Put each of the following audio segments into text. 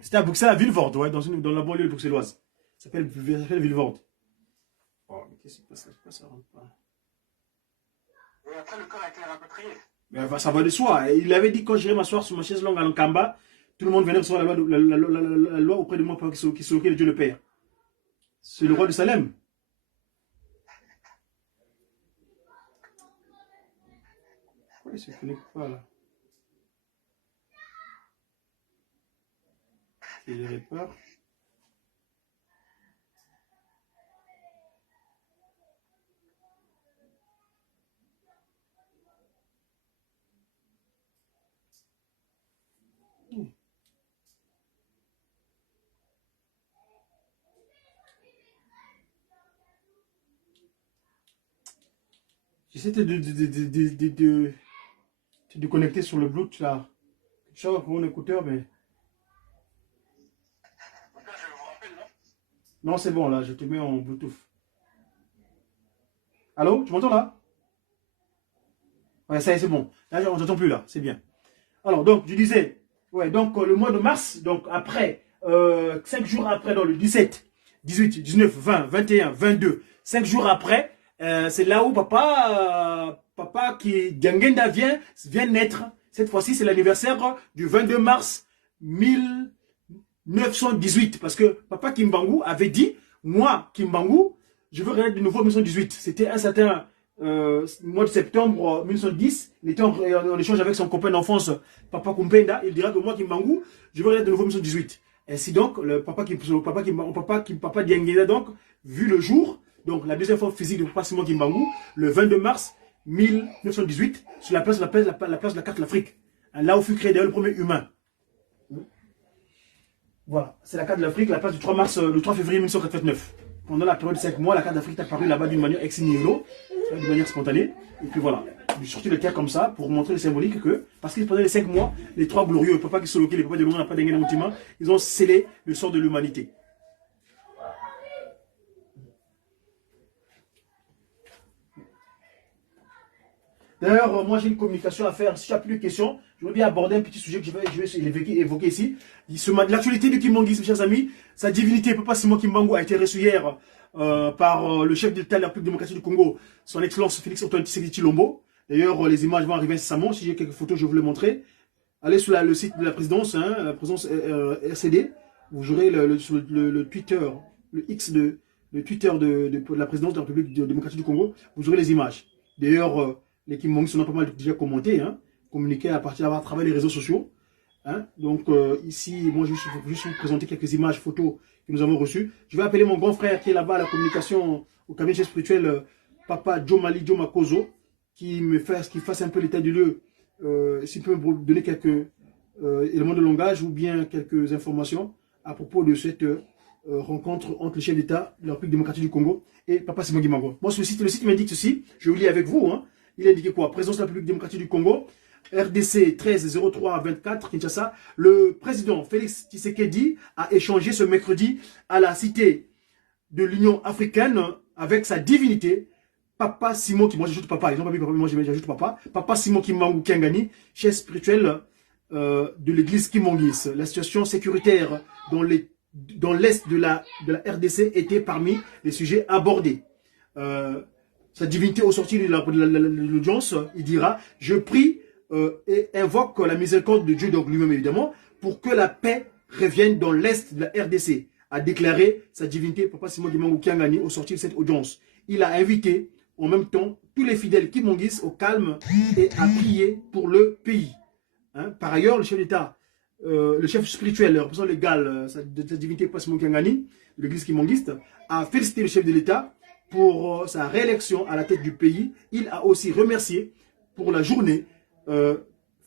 C'était à Bruxelles, à Vilvoorde, ouais, dans la banlieue bruxelloise. Ça s'appelle Vilvoorde. Oh, mais qu'est-ce qui se passe là? Pourquoi ça rentre pas? Et après, le corps a été rapatrié. Mais enfin, ça va de soi. Il avait dit quand j'irai m'asseoir sur ma chaise longue à Nkamba, tout le monde venait recevoir la loi auprès de moi qui s'occupe de Dieu le Père. C'est le roi de Salem. Pourquoi il se connecte pas là? Il les répare. J'essaie de connecter sur le Bluetooth là. Je sais mon écouteur, mais. Je vous rappelle, non? Non, c'est bon là, je te mets en Bluetooth. Allô, tu m'entends là? Ouais, ça y est, c'est bon. Là, on t'entend plus là, c'est bien. Alors, donc, je disais, ouais, donc le mois de mars, donc après, 5 jours après, dans le 17, 18, 19, 20, 21, 22, 5 jours après, c'est là où papa qui Gangenda vient naître. Cette fois-ci, c'est l'anniversaire du 22 mars 1918. Parce que papa Kimbangu avait dit, moi, Kimbangu, je veux renaître de nouveau en 1918. C'était un certain mois de septembre 1910. Il était en échange avec son copain d'enfance, papa Kumpenda. Il dira que moi, Kimbangu, je veux renaître de nouveau en 1918. Ainsi donc, le papa Gangenda, donc, vu le jour, donc la deuxième forme physique de papa Simon Kimbangu, le 22 mars 1918, sur la place de la carte de l'Afrique. Là où fut créé d'ailleurs le premier humain. Voilà, c'est la carte de l'Afrique, la place du 3 mars, le 3 février 1989. Pendant la période de 5 mois, la carte d'Afrique est apparue là-bas d'une manière ex nihilo, d'une manière spontanée. Et puis voilà, je suis sorti de terre comme ça pour montrer le symbolique que, parce que pendant les 5 mois, les trois glorieux, papa qui Soloki, les papas de Luna, papa d'Engen Moutima, ils ont scellé le sort de l'humanité. D'ailleurs, moi j'ai une communication à faire. Si tu n'as plus de questions, je voudrais bien aborder un petit sujet que je vais évoquer ici. L'actualité de Kimbangu, mes chers amis, sa divinité, Papa Simon Kimbangu, a été reçu hier par le chef de l'État de la République démocratique du Congo, son Excellence Félix Antoine Tshisekedi Tshilombo. D'ailleurs, les images vont arriver incessamment. Si j'ai quelques photos, je vais vous les montrer. Allez sur le site de la présidence, la présidence RCD. Vous aurez sur le Twitter, le X le Twitter de la présidence de la République démocratique du Congo. Vous aurez les images. D'ailleurs, les Kimbangu sont pas mal déjà commenté, hein, communiqué à partir d'avoir travaillé les réseaux sociaux. Hein. Donc ici, moi je vais juste vous présenter quelques images, photos que nous avons reçues. Je vais appeler mon grand frère qui est là-bas à la communication au cabinet spirituel, Papa Jomali Jomakozo, qui fasse un peu l'état du lieu, s'il peut me donner quelques éléments de langage ou bien quelques informations à propos de cette rencontre entre le chef d'État de la République démocratique du Congo et Papa Simon Kimbangu. Moi, le site m'indique ceci, je vous lis avec vous, hein. Il a indiqué quoi? Présidence de la République démocratique du Congo, RDC 13 03 24, Kinshasa. Le président Félix Tshisekedi a échangé ce mercredi à la cité de l'Union africaine avec sa divinité, Papa Simon Kimbangu. Moi j'ajoute papa, ils n'ont pas mis papa, moi j'ajoute papa. Papa Simon Kimbangu Kiangani, chef spirituel de l'église Kimbanguis. La situation sécuritaire dans l'est de la RDC était parmi les sujets abordés. Sa divinité au sortir de l'audience, il dira, je prie et invoque la miséricorde de Dieu, donc lui-même évidemment, pour que la paix revienne dans l'est de la RDC, a déclaré sa divinité, Papa Simon Kimbangu Kiangani, au sortir de cette audience. Il a invité en même temps tous les fidèles Kimbanguis au calme et à prier pour le pays. Hein? Par ailleurs, le chef d'État, le chef spirituel, le représentant légal de sa divinité, Papa Simon Kiangani, de l'église kimbanguiste, a félicité le chef de l'État pour sa réélection à la tête du pays. Il a aussi remercié pour la journée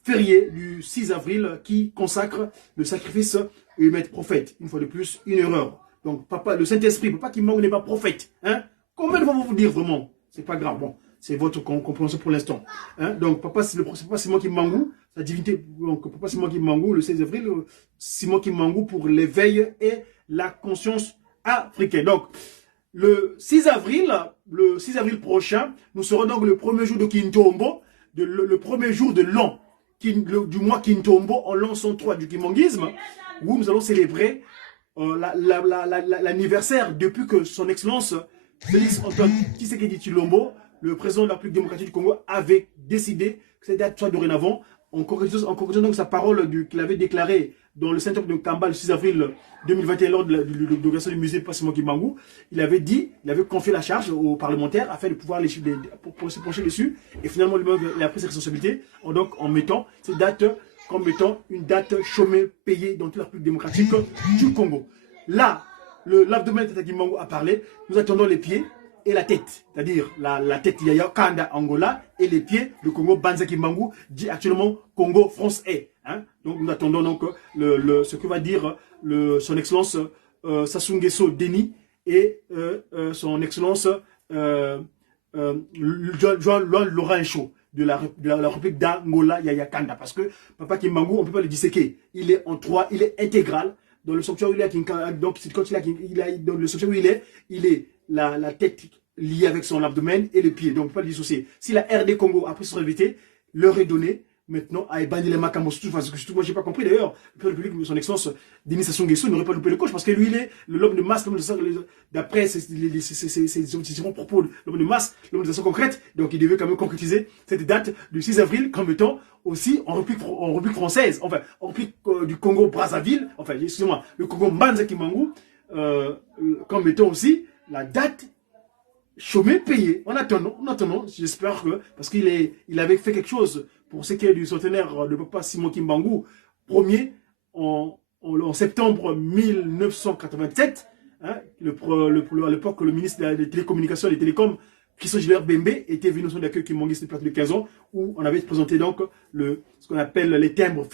fériée du 6 avril qui consacre le sacrifice au maître prophète. Une fois de plus, une erreur. Donc, papa, le Saint-Esprit, Papa Kimbangu n'est pas prophète. Hein? Combien de fois vous dire vraiment? C'est pas grave. Bon, c'est votre compréhension pour l'instant. Hein? Donc, Papa Simon Kimbangu, sa divinité, donc Papa Simon Kimbangu, le 16 avril, Simon Kimbangu pour l'éveil et la conscience africaine. Donc, le 6 avril prochain, nous serons donc le premier jour de Kintombo, le premier jour de l'an. du mois Kintombo, en l'an 103 du kimonguisme, où nous allons célébrer l'anniversaire depuis que son excellence Félix Antoine Tshisekedi Tshilombo, le président de la République démocratique du Congo, avait décidé que cette date soit dorénavant, en corrigeant donc sa parole qu'il avait déclarée dans le centre de Kamba le 6 avril 2021 lors de l'inauguration du musée Passimo Kimbangu. Il avait confié la charge aux parlementaires afin de pouvoir pour se pencher dessus. Et finalement, lui-même, il a pris ses responsabilités en mettant cette date comme étant une date chômée payée dans toute la République démocratique du Congo. Là, l'abdomen de Tata Kimbangu a parlé. Nous attendons les pieds et la tête, c'est-à-dire la tête Yaya Kanda Angola et les pieds le Congo Banza Kimbangu, dit actuellement Congo France est. Hein? Donc nous attendons donc ce que va dire son excellence Sassou Nguesso Denis et son excellence Laurent Chaud de la République d'Angola Yaya Kanda, parce que Papa Kimbangu, on ne peut pas le disséquer, il est en trois, il est intégral dans le sanctuaire où il est, donc quand dans le sanctuaire où il est la tête liée avec son abdomen et les pieds, donc on ne peut pas le dissocier. Si la RD Congo a pris son responsabilité, leur est donné maintenant à Ebani les Makamo, surtout moi j'ai pas compris d'ailleurs, le public, son excellence Denis Sassou Nguesso n'aurait pas loupé le coach, parce que lui il est l'homme de masse, d'après ses propos, l'homme de masse, l'homme de façon concrète, donc il devait quand même concrétiser cette date du 6 avril comme étant aussi en République française, enfin en République du Congo Brazzaville, enfin excusez-moi, le Congo Mbanza Kimbangu, comme étant aussi la date chômé payé. En attendant, j'espère que, parce il avait fait quelque chose pour ce qui est du centenaire de Papa Simon Kimbangu, premier en septembre 1987, hein, à l'époque, le ministre des télécommunications et des télécoms, Christophe Gilbert Bembe, était venu au son d'accueil Kimbanguiste de plateau de 15 ans, où on avait présenté donc ce qu'on appelle les timbres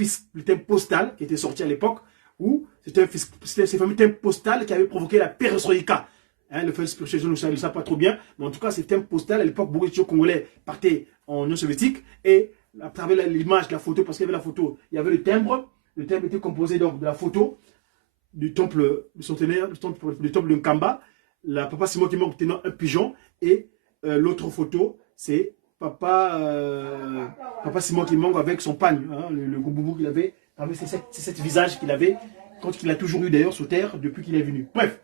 postal, qui était sorti à l'époque, où c'était ces fameux timbres postales qui avaient provoqué la perestroïka. Hein, le fait spirituel, je ne sais pas trop bien, mais en tout cas, c'est un postal. À l'époque, beaucoup de Congolais partaient en Union soviétique et à travers l'image, la photo, parce qu'il y avait la photo, il y avait le timbre. Le timbre était composé donc de la photo du temple du centenaire, du temple de Nkamba, la Papa Simon qui manque tenant un pigeon, et l'autre photo, c'est Papa Simon qui manque avec son pagne, hein, le gouboubou qu'il avait, c'est cet visage qu'il avait, quand il a toujours eu d'ailleurs sur terre depuis qu'il est venu. Bref,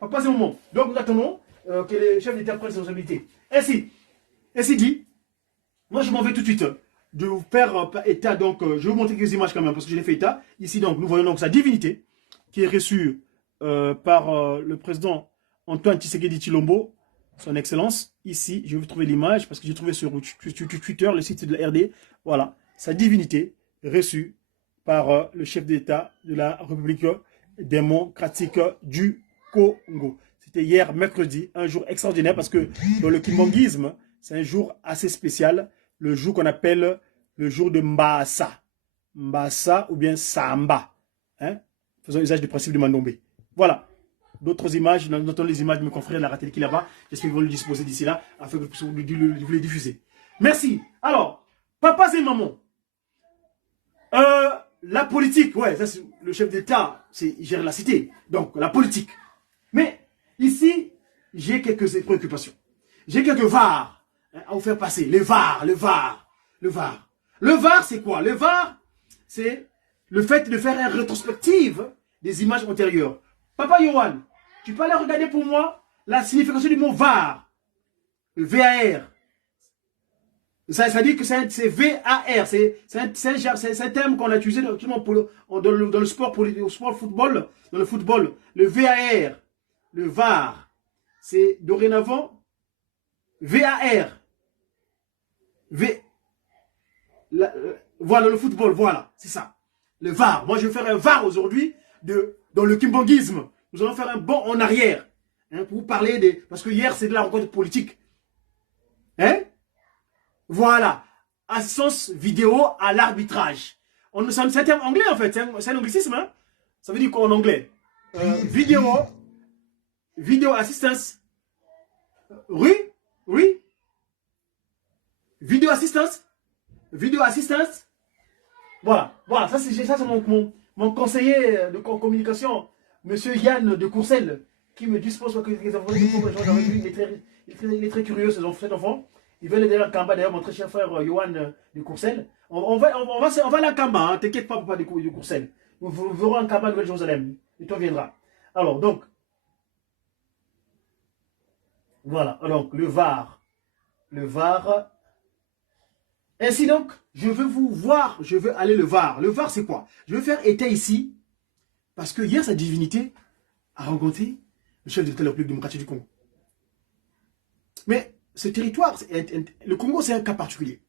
Papa c'est le moment. Donc nous attendons que les chefs d'État prennent ses responsabilités. Ainsi dit, moi je m'en vais tout de suite de vous faire état, donc je vais vous montrer quelques images quand même, parce que je l'ai fait état. Ici donc, nous voyons donc sa divinité, qui est reçue par le président Antoine Tshisekedi Tshilombo, son excellence. Ici, je vais vous trouver l'image, parce que j'ai trouvé sur Twitter, le site de la RD. Voilà, sa divinité reçue par le chef d'État de la République démocratique du Congo. C'était hier, mercredi, un jour extraordinaire, parce que dans le kimbanguisme, c'est un jour assez spécial, le jour qu'on appelle le jour de Mbassa. Mbassa ou bien Samba. Hein? Faisons usage du principe de Mandombe. Voilà. D'autres images, nous entendons les images de mes confrères de la Ratelki là-bas. J'espère qu'ils vont le disposer d'ici là, afin que vous les diffuser. Merci. Alors, papa et maman. La politique, ouais, ça c'est le chef d'État, il gère la cité. Donc, la politique. Mais, ici, j'ai quelques préoccupations. J'ai quelques VAR à vous faire passer. Le VAR. Le VAR, c'est quoi? Le VAR, c'est le fait de faire une rétrospective des images antérieures. Papa Yohan, tu peux aller regarder pour moi la signification du mot VAR. Le VAR. Ça dit que c'est VAR. C'est un terme qu'on a utilisé dans le sport, football. Dans le football, le VAR. Le VAR. C'est dorénavant VAR. Voilà le football, voilà, c'est ça. Le VAR. Moi, je vais faire un VAR aujourd'hui dans le kimbanguisme. Nous allons faire un bond en arrière. Hein, pour vous parler des... Parce que hier, c'est de la rencontre politique. Hein? Voilà. Assistance vidéo à l'arbitrage. C'est un terme anglais, en fait. C'est un anglicisme. Hein? Ça veut dire quoi en anglais? Vidéo assistance. Oui. Vidéo assistance. Voilà, ça c'est mon conseiller de communication, monsieur Yann de Courcelles, qui me dispose que les informations que j'avais vu, il est très curieux, cet enfant. Ils veulent aller à Kamba, d'ailleurs, mon très cher frère Johan de Courcelles. On va aller à Kamba, hein, t'inquiète pas, papa de Courcelles. Nous verrons en Kamba, Nouvelle-Jérusalem. Et toi viendras. Alors, donc, voilà. Alors, le VAR. Le VAR. Ainsi donc, je veux vous voir, je veux aller le VAR. Le VAR, c'est quoi? Je veux faire état ici, parce que hier, sa divinité a rencontré le chef de l'État de la République démocratique du Congo. Mais ce territoire, le Congo, c'est un cas particulier.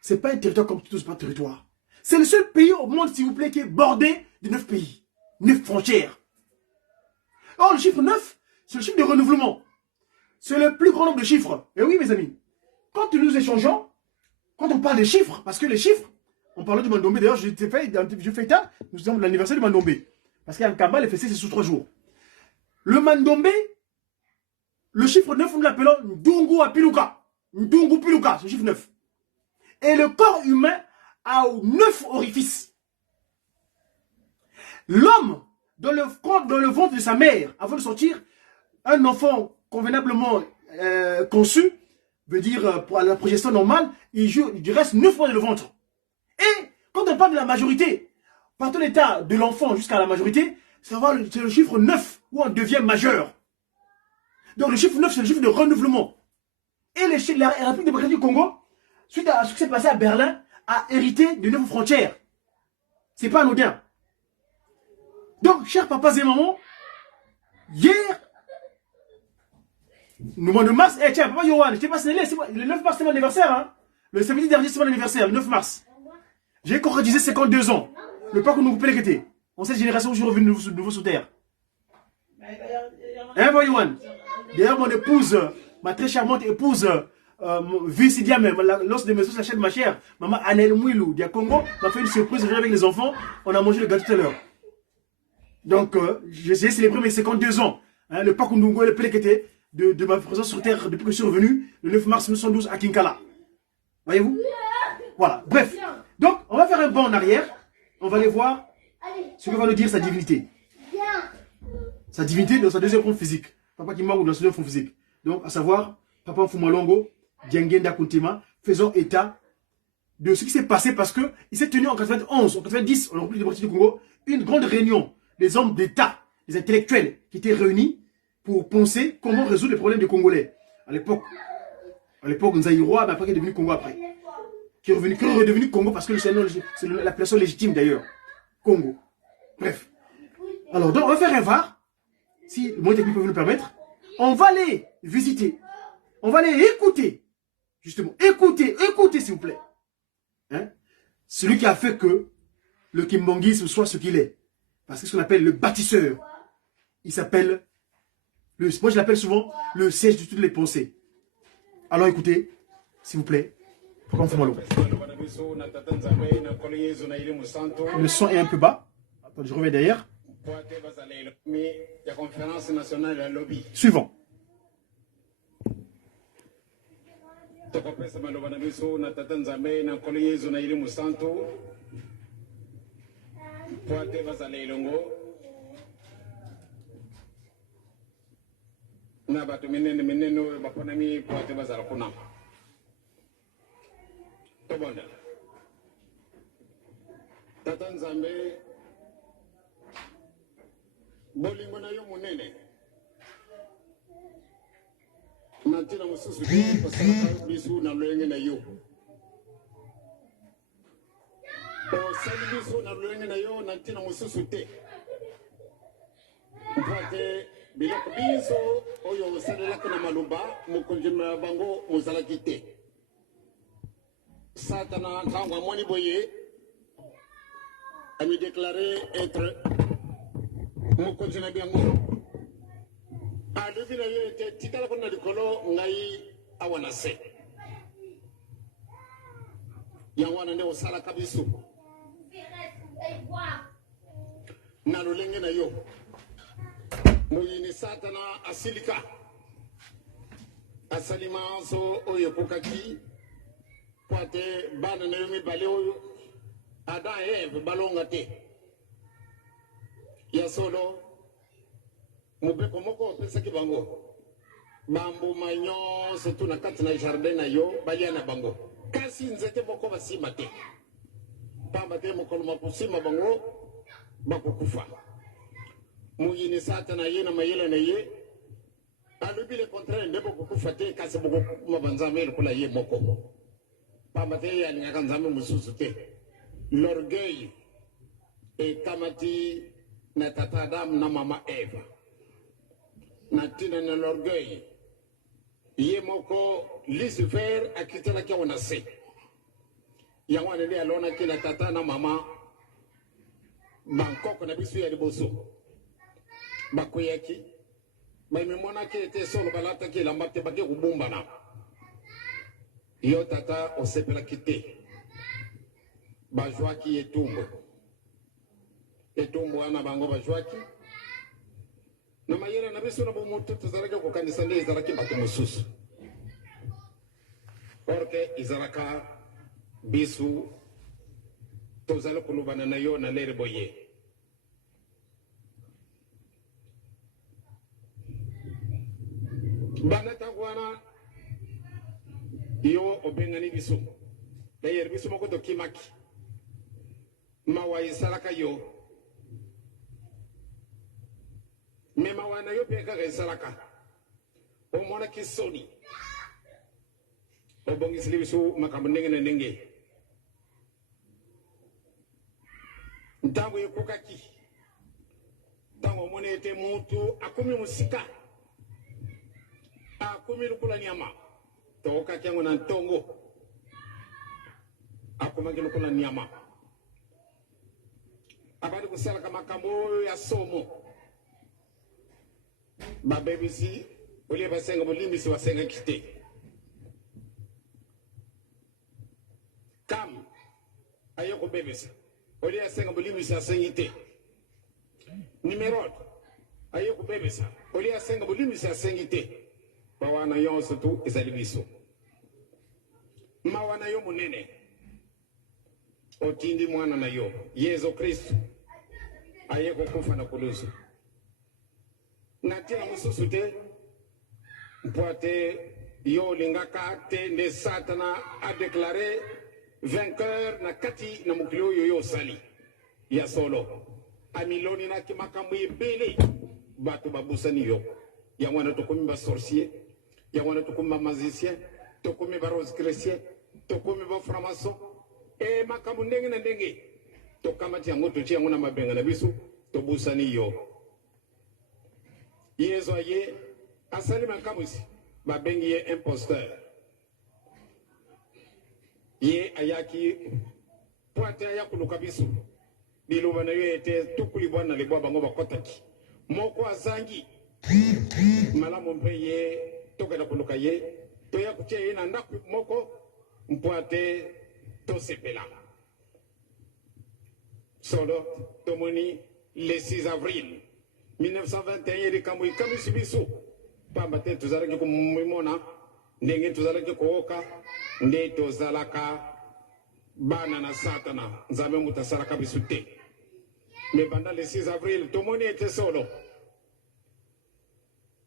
Ce n'est pas un territoire comme tout autres territoires. C'est le seul pays au monde, s'il vous plaît, qui est bordé de 9 pays, 9 frontières. Or, le chiffre 9, c'est le chiffre de renouvellement. C'est le plus grand nombre de chiffres. Et oui, mes amis, quand nous échangeons, quand on parle des chiffres, parce que les chiffres, on parlait du Mandombe, d'ailleurs, je fais état, nous sommes l'anniversaire du Mandombe. Parce qu'en Kamba, les fessées, c'est sous 3 jours. Le Mandombe, le chiffre 9, nous l'appelons Ndungu Apiluka. Ndungu Piluka, c'est le chiffre 9. Et le corps humain a 9 orifices. L'homme, dans le ventre de sa mère, avant de sortir, un enfant convenablement conçu, veut dire pour la progestion normale, il reste 9 mois dans le ventre. Et quand on parle de la majorité, partant de l'état de l'enfant jusqu'à la majorité, c'est le chiffre 9 où on devient majeur. Donc le chiffre 9, c'est le chiffre de renouvellement. Et la République démocratique du Congo, suite à ce qui s'est passé à Berlin, a hérité de 9 frontières. C'est pas anodin. Donc, chers papas et mamans, hier, le mois de mars, tiens, papa Yohan, je t'ai pas signalé, le 9 mars c'est mon anniversaire, hein. Le samedi dernier c'est mon anniversaire, le 9 mars. J'ai concrétisé 52 ans. Le pas que nous coupez les quêtés. En cette génération où je suis revenu de nouveau sous terre. Hein, papa Yohan? D'ailleurs, mon épouse, ma très charmante épouse, Visidia même, lorsque de mes sources, la chaîne ma chère, maman Anel Mouilou, du Congo, m'a fait une surprise avec les enfants. On a mangé le gâteau tout à l'heure. Donc, j'ai célébré mes 52 ans. Hein, le Paku Ndungu et le Pelekete de ma présence sur Terre depuis que je suis revenu le 9 mars 1912 à Kinkala. Voyez-vous? Voilà. Bref. Donc, on va faire un bond en arrière. On va aller voir ce que va nous dire sa divinité. Sa divinité dans sa deuxième forme physique. Papa Kimbangu dans sa deuxième forme physique. Donc, à savoir, Papa Mfumalongo, Diangenda Kuntima, faisons état de ce qui s'est passé parce qu'il s'est tenu en 91, en 90, en République démocratique du Congo, une grande réunion des hommes d'État, des intellectuels qui étaient réunis pour penser comment résoudre les problèmes des Congolais. À l'époque, Nzaïroa, mais après qui est devenu Congo après. Qui est redevenu Congo parce que c'est l'appellation légitime d'ailleurs. Congo. Bref. Alors, donc, on va faire un VAR, si le moyen technique peut nous le permettre. On va les visiter. On va les écouter. Justement, écoutez s'il vous plaît. Hein? Celui qui a fait que le kimbangisme soit ce qu'il est. Parce que ce qu'on appelle le bâtisseur. Il s'appelle, moi je l'appelle souvent le siège de toutes les pensées. Alors écoutez, s'il vous plaît. Le son est un peu bas. Attends, je reviens derrière. Suivant. na bato minene oyo baponami po ate bazala kuna tobonda tata nzambe bolingo na yo monene na ntina mosusu te kosalaka biso na lolenge na yo osali biso na lolenge na yo na ntina mosusu te mpo ate biloko biso oyo osalelaka na maloba mokonzi na bango ozalaki te satana ntango amoni boye ami déclaré être mokonzi na biango alobi na ye ete tikala kona likolo ngai awa na se yango wana nde osalaka biso na lolenge na yo moyini satana asilika asalima so oyo pokaki po ate bana na yo mibale oyo Adam et Eve balonga te ya solo mobeko moko opesaki bango bambu manyo se tu na kati na jardin na yo balia na bango kasi nzete moko basima te pamba te mokolo mapusima bango bakokufa muyini sata na ye na mayele na ye alobi le contraire nde bokokufa te kasi bokokuma banzambe lokola ye moko pamba te ye alingaka nzambe mosusu te l'orgueil ekamati na tata Adam na mama Eva na tina na l'orgueil ye moko Lucifer akitalaki yango na se yango wana nde alonaki na tata na mama bankoko na biso ya liboso bakoyaki bamimonaki ete solo balataki elamba te bake kobumbana yo tata osepelaki te bazwaki etumbu wana bango bazwaki na mayele na biso na bomutu tozalaki kokanisa nde ezalaki bato mosusu orke ezalaka biso tozali kolobana na yo na lere boye banda ntango wana yo obengani biso d'ailleurs biso moko tokimaki mawa esalaka yo me mawa na yo mpe kaka esalaka omonaki soni obongisili biso makambo ndenge na ndenge ntango ekokaki ntango omoni ete mutu akomi mosika akomi lokola nyama tokokaki yango na ntongo akomaki lokola nyama abandi kosalaka makambo oyo ya somo babebisi olie basenga bolimbisi basengaki te kam aye kobebisa olie asenga bolimbisi asengi te nimerod aye kobebisa olie asenga bolimbisi asengi te bawana yonso tu ezali biso mawa na yo monene otindi mwana na yo Yesu Kristo aye kokufa na kulusu na ntina mosusu te mpo ate yo olingaka te nde satana adeklare vainqueur na kati na mokili oyo yo osali ya solo amiloninaki makambo ebele bato babusani yo yango wana tokomi basorcier yango wana tokomi bamagicien tokomi barose chrétien tokomi baframason e makambo ndenge na ndenge tokamati yango totie yango na mabenga na biso tobusani yo yezu aye asali makambo isi babengi ye imposteur ye ayaki po ate aya koluka biso liloba na yo ete tukuli bwana libwa bango bakotaki moko azangi malamu mpe ye tokenda koluka ye toya kutia ye na ndako moko mpo ate tosepela solo tomoni le 6 avril 1921 likambo ekamwisi biso pamba te tozalaki komimona ndenge tozalaki kooka nde tozalaka bana na satana nzambe moto asalaka biso te me banda le 6 avril tomoni ete solo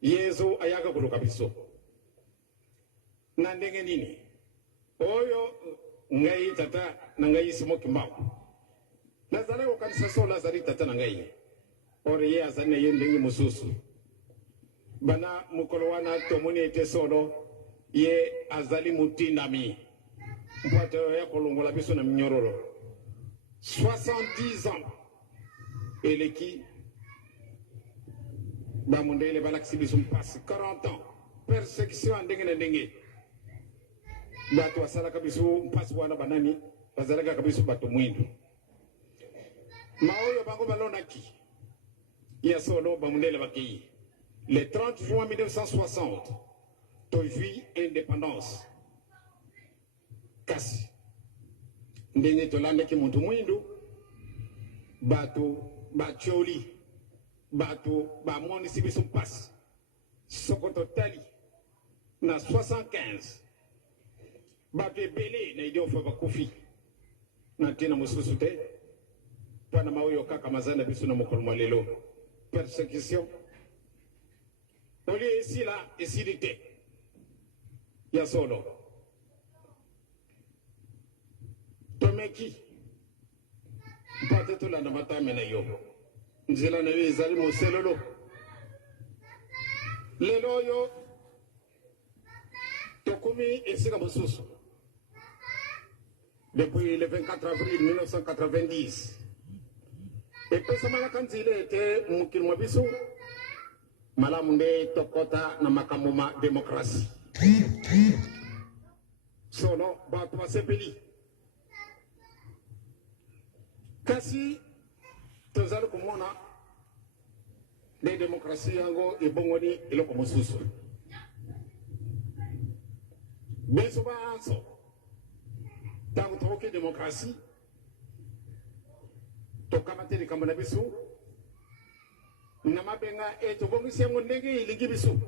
yesu ayaka koluka biso na ndenge nini oyo ngai tata na ngai simoki mbao nazalaki kokanisa solo azali tata na ngai ore ye azali na ye ndenge mosusu bana mokolo wana tomoni ete solo ye azali motindami mpo ate ya kolongola biso na minyororo 70 ans eleki bamundele balakisi biso mpasi 40 ans persécution ya ndenge na ndenge bato basalaka biso mpasi wana banani bazalakaka biso bato mwindu maoyo bango balonaki ya solo bamundele bakei le 30 juin 1960 tozwi indépendance kasi ndenge tolandaki muntu mwindu bato batioli bato bamonisi biso mpasi soko totali na 75 bato ebele na ide ofa bakufi na ntina mosusu te mpona maoyo kaka maza na biso na mokolo mwa lelo persécution oli esila esilite ya solo tomeki mpate tolanda matame na yo nzela na yo ezali moselolo lelo oyo tokumi esika mosusu depuis le 24 avril 1990 epesamalaka nzela ete mokili mwa biso malamu nde tokota na makambo ma demokrasi solo bato basepeli kasi tozali komona nde demokrasi yango ebongoni eloko mosusu biso banso ntango tokoki demokrasi tokamate likambo na biso na mabenga tobongisi yango ndenge elingi biso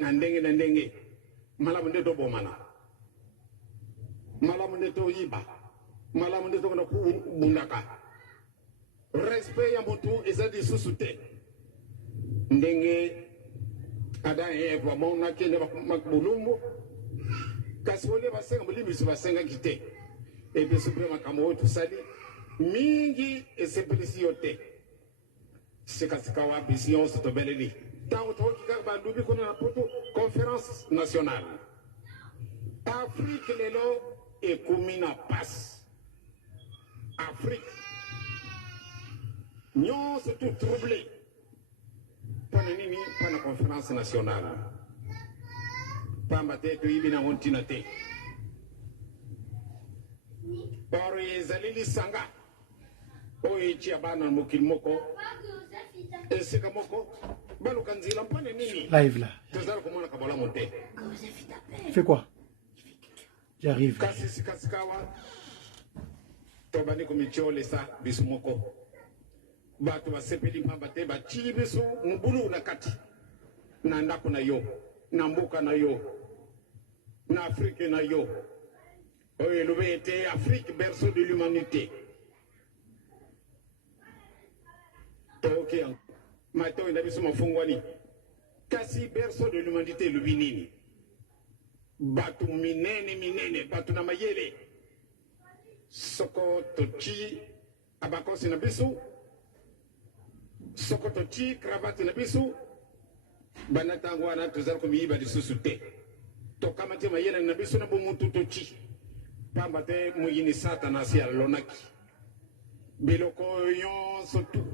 na ndenge malamu nde tobomana malamu nde toyiba malamu nde tokona kubundaka respect ya motu eza lisusu te ndenge Adam et Eve bamonaki nde bakubulumbu kasi ole basenga molimiso basengaki te ebiso mpe makambo oyo tosali mingi esepelisi yo te sikasika wa bisi nyonso tobeleli ntango tokoki kaka bandubi kuna na poto conférence nationale afrique lelo ekumi na pasi afrique nyonso tu troublé mpona nini mpona conférence nationale pamba te toyibi nango ntina te oro ezali lisanga oyo etia bana na mokili moko esika moko baluka nzela mpona nini live là tozala komona kabolamu te fais quoi j'arrive kasi sikasikawa tobandi komityolesa biso moko bato basepeli mpamba te batii biso mobulu na kati na ndako na yo na mboka na yo na afrique na yo oyo elobi ete afrique berceau de l'humanité toyoki yango matoi na biso mafungwani kasi berceau de l'humanité elobi nini bato minene bato na mayele soko toci abakosi na biso soko toci cravate na biso banda ntango wana tozali komiyiba lisusu te tokamati mayele na biso na bomutu toci pamba te moyini satana asi alonaki biloko nyonso tu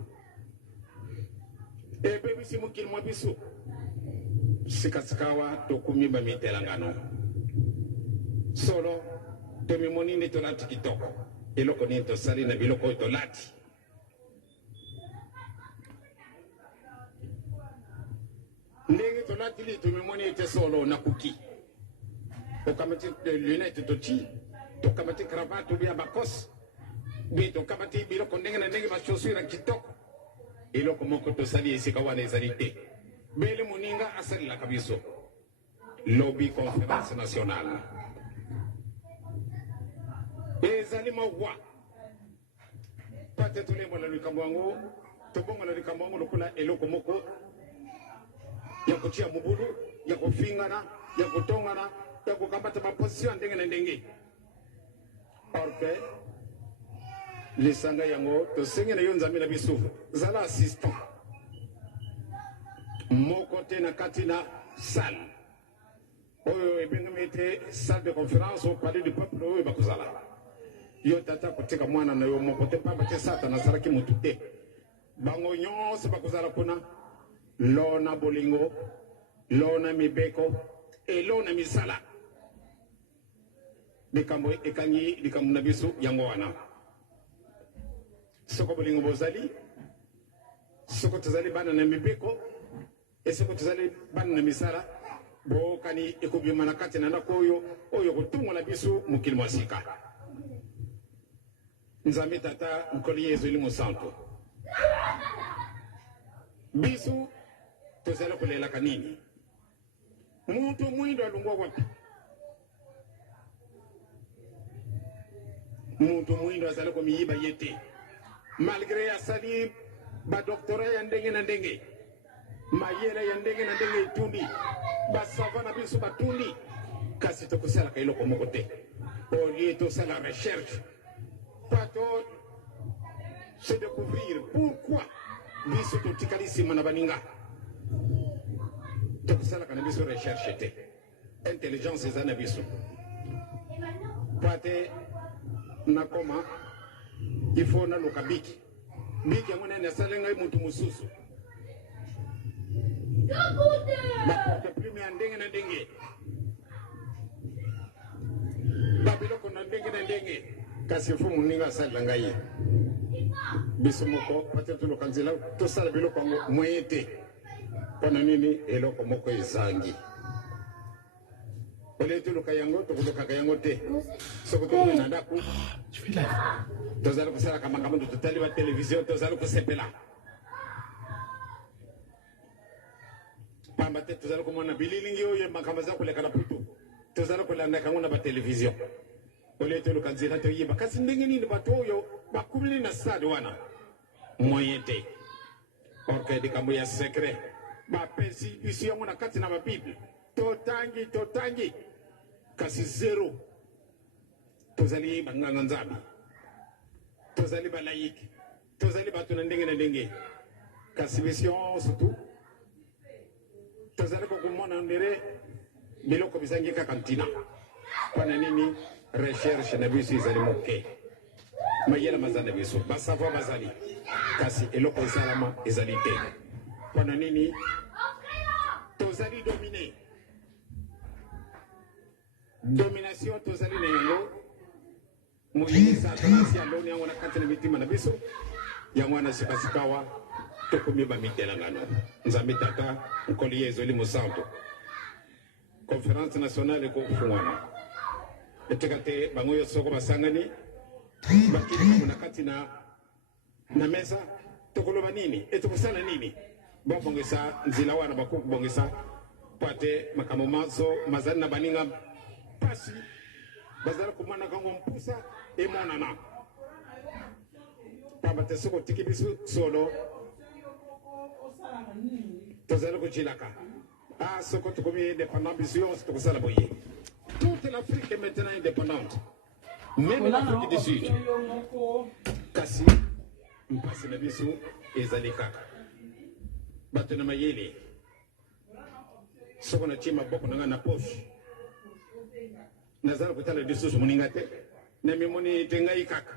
ebebisi mokili mwa biso sikasikawa tokumi bamitelangano solo tomimoni nde tolati kitoko eloko nini tosali na biloko oyo tolati ndenge tolatili tomimoni ete solo nakuki tokamati lunette toci tokamati cravate obi ya bakosi bi tokamati biloko ndenge na ndenge bachaussure ya kitoko eloko moko tosali esika wana ezali te bele moninga asalelaka biso lobby conférence nationale ezali mawa pate tolembola likambo yango tobongola likambo yango lokola eloko moko ya kotia mobulu ya kofingana ya kotongana ya kokambata baposition ya ndenge na ndenge orke lisanga yango tosenge na yo nzambe na biso zala assistant moko te na kati na salle oyo ebengami ete salle de conférence au palais du peuple oyo bakozala yo tata kotika mwana na yo moko te pamba te satana azalaki motu te bango nyonso bakozala kuna lo na bolingo lo na mibeko elo na misala likambo ekangi likambo na biso yango wana soko bolingo bozali soko tozali bana na mibeko esoko tozali bana na misala bokani ekobima na kati na ndako oyo kotungola biso mokili mwa sika nzambe tata nkoli yezu eli mosanto biso tozali kolelaka nini muntu mwindo alungwa wapi muntu mwindo azali komiyiba ye te malgré asali badoktora ya ndenge na ndenge mayele ya ndenge na ndenge itundi basava na biso batundi kasi tokosalaka eloko moko te olie tosala recherche pato se découvrir pourquoi biso totikali nsima na baninga tokosalaka na biso recherche te intelligence eza na biso pate nakoma il faut naluka biki yango nani asali ngai mutu mosusu baporte plume ya ndenge na ndenge babiloko na ndenge na ndenge kasi fo moninga asalela ngai biso moko pate toluka nzela tosala biloko yango moye te mpona nini eloko moko ezangi ole toluka yango tokolukaka yango te soko tokoi na ndako tozali kosalaka makambo totali batelevizio tozali kosepela pamba te tozali komona bililingi oyo makambo aza koleka na putu tozali kolandaka yango na batelevizio ole toluka nzela toyeba kasi ndenge nini bato oyo bakumili na stade wana moyen te orke likambo ya secret bapesi biso yango na kati na babible totangi kasi zero tozali banganga nzambe tozali balaiki tozali bato na ndenge kasi biso surtout tozali kokomona ndere biloko bizangi kaka ntina mpona nini recherche na biso ezali moke mayela maza na biso basavo bazali kasi eloko esalama ezali te mpona nini tozali domine domination tozali na yango moyini satanasi aloni yango na kati na mitima na biso yango wana sikasikawa tokomi bamitelangano nzambe tata nkoli ye ezoli mosanto conférence nationale ekofungwana eteka te bango oyo soko basangani bakili na kati na mesa tokoloba nini etokosala nini babongisa nzela wana bakobongisa pate makambo maso mazali na baninga pasi bazali komona kango mpusa emonana pamba te soko tiki biso solo tozali kocilaka soko tokomi indépendant biso yonso tokosala boye toute l'Afrique est maintenant indépendante même l'Afrique du Sud kasi mpasi na biso ezali kaka bato na mayele soko natie maboko na nga na poche nazala kotala lisusu moninga te na mimoni te ngai kaka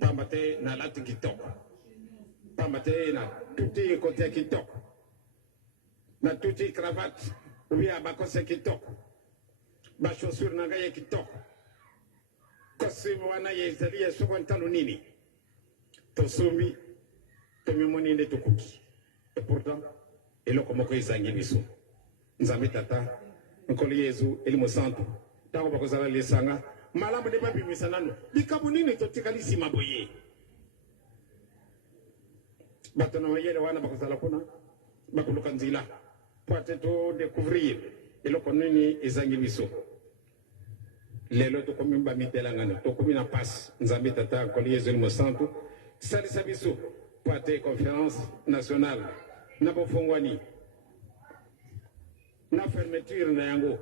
pamba te nalati kitoko pamba te na tuti kote ya kitoko na tuti cravate ubia bakose kitoko bachaussure na ngai ya kitoko kostume wana ye ezali ya soko ntalo nini tosombi tomimoni nde tokoki et pourtant eloko moko ezangi biso nzambe tata nkolo yezu eli mosantu ntango bakozala lesanga malamu nde babimisa nano likambo nini totikali nsima boye bato na mayele wana bakozala kuna bakoluka nzela po ate todécouvrir eloko nini ezangi biso lelo tokomi bamitelangano tokomi na pasi nzambe tata nkolo yezu eli mosantu salisa biso po ate conférence nationale na bofongwani na fermeture na yango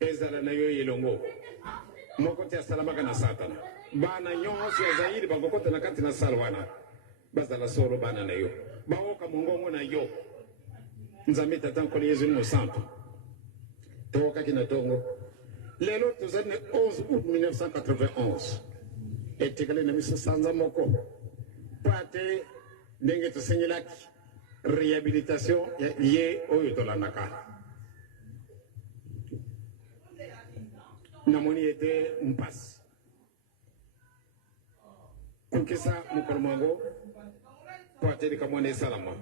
ezala na yo elongo moko te asalamaka na satana bana nyonso ya zairi bakokota na kati na sala wana bazala solo bana na yo baoka mongongo na yo nzambe tata nkolo yezu ni mosantu tokokaki na tongo lelo tozali na 11 août 1991 etikali na biso sanza moko po ate ndenge tosengelaki réhabilitation ye oyo tolandaka namoni ete mpasi kokesa mokolo mwango po atelika mwana esalama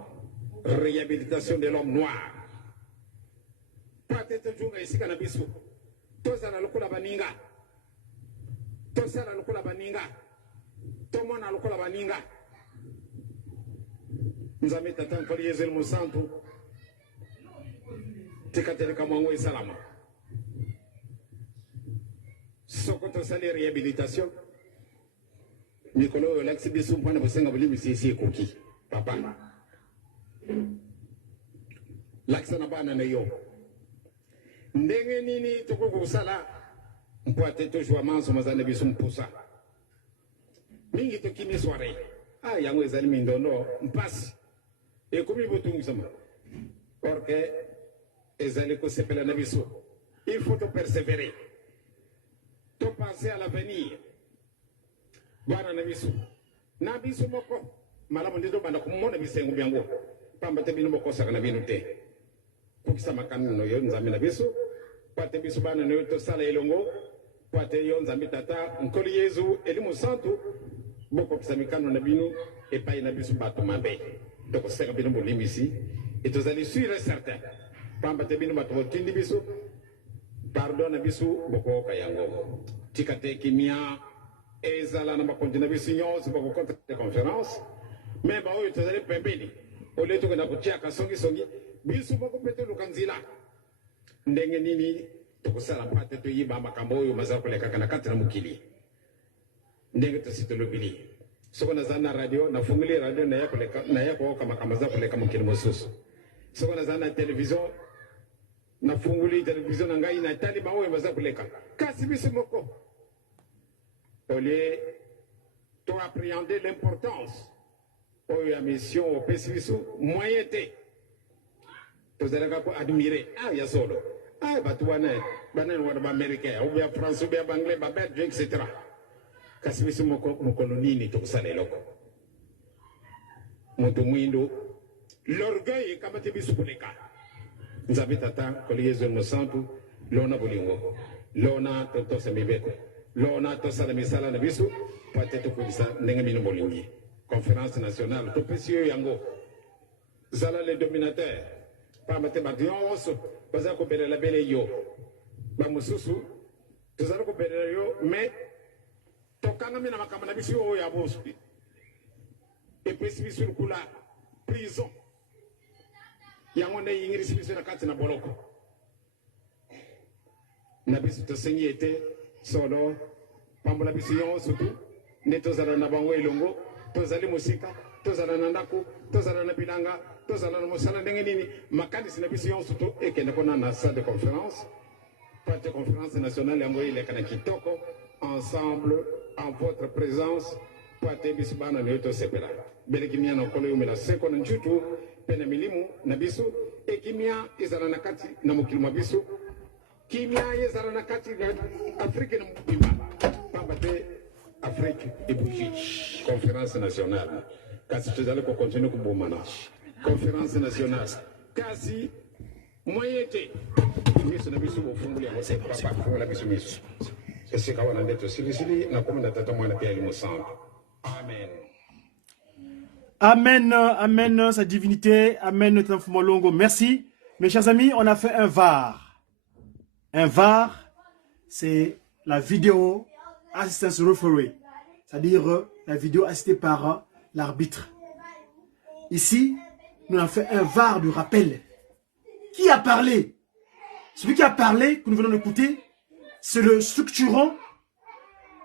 réhabilitation de l'homme noir po ate tojunga esika na biso tozala lokola baninga tosala lokola baninga tomona lokola baninga nzambe tata nkolo yezu eli mosantu tikateleka mwango esalama soko tosali réhabilitation mikolo oyo olakisi biso mpona bosenga bolimisi esi ekoki papa lakisana bana na yo ndenge nini toko kusala mpoate toujours manso mazana biso mpusa mingi to kimi soirée yango ezali mindondo mpasi ekomi botungisa porque ezali kosepela na biso. Il faut te persévérer, te penser à l'avenir. Bana na biso na biso moko malamu ndito banda kumona bisengo byango pamba te bino moko saka na bino te kokisa makano no yo nzambe na biso pate biso bana no to sala elongo pate yo nzambe tata nkoli Yesu elimu santu boko kisa mikano na bino e pa na biso bato mabe donc saka bino bolimisi et to zali sûr et certain pamba te bino bato tindi biso pardon na biso boko kayango tikate kimia ezala na makontina biso nyonso boko contre conférence mais ba oyo tozali pembeni ole to kana kutia kasongi songi biso boko pete lukanzila ndenge nini tokusala pate to yiba makambo oyo mazala koleka kana kati na mukili ndenge to sitolobili soko na zana radio na funguli radio na yako leka na yako kama kama za koleka mukili mosusu soko na zana television na funguli television na ngai na tali ba oyo mazala koleka kasi biso moko ole to appréhender l'importance oyo ya mission au pesibisu moyen te tozalaka ko admirer ya solo batu wana banani wana ba américain ou bien français ou bien anglais ba belge etc. kasi biso mokolo nini tokusala eloko moto mwindo l'orgueil kama te biso koleka nzambe tata koli Yesu no santu lona bolingo lona totosa mibeko lona tosala misala na biso pate tokulisa ndenge mino bolingi conférence nationale to pesio yango zala les dominateurs pa mate badionso baza ko belela bele yo ba mususu tozala ko belela yo mais tokanga mina makamba na biso o ya bosu e pesi sur kula prison yango ne ingirisi biso na kati na boloko na biso to senyete solo pambola biso yonso tu ne tozala na bango elongo tozali musika tozala na ndako tozala na bilanga tozala na mosala ndenge nini makanisi na biso yonso tu ekende kona na salle de conférence pate conférence nationale yango ileka na kitoko ensemble en votre présence pate biso bana ne tosepela belekimia na kolo yumela seko na njutu pena milimu na biso ekimia ezala na kati na mokili mwa biso kimia ezala na kati na Afrique na mubimba pambate Afrique ebougie conférence nationale kasi tuzali ko continuer kubomana conférence nationale kasi moyete biso na biso bofunguli ya se papa fungula biso biso c'est quand on a d'être silisili na komanda tata mwana pia limusantu amen. Amen, amen, sa divinité, amen, Tanfumolongo. Merci. Mes chers amis, on a fait un VAR. Un VAR, c'est la vidéo assistance referee, c'est-à-dire la vidéo assistée par l'arbitre. Ici, nous avons fait un VAR de rappel. Qui a parlé? Celui qui a parlé, que nous venons d'écouter, c'est le structurant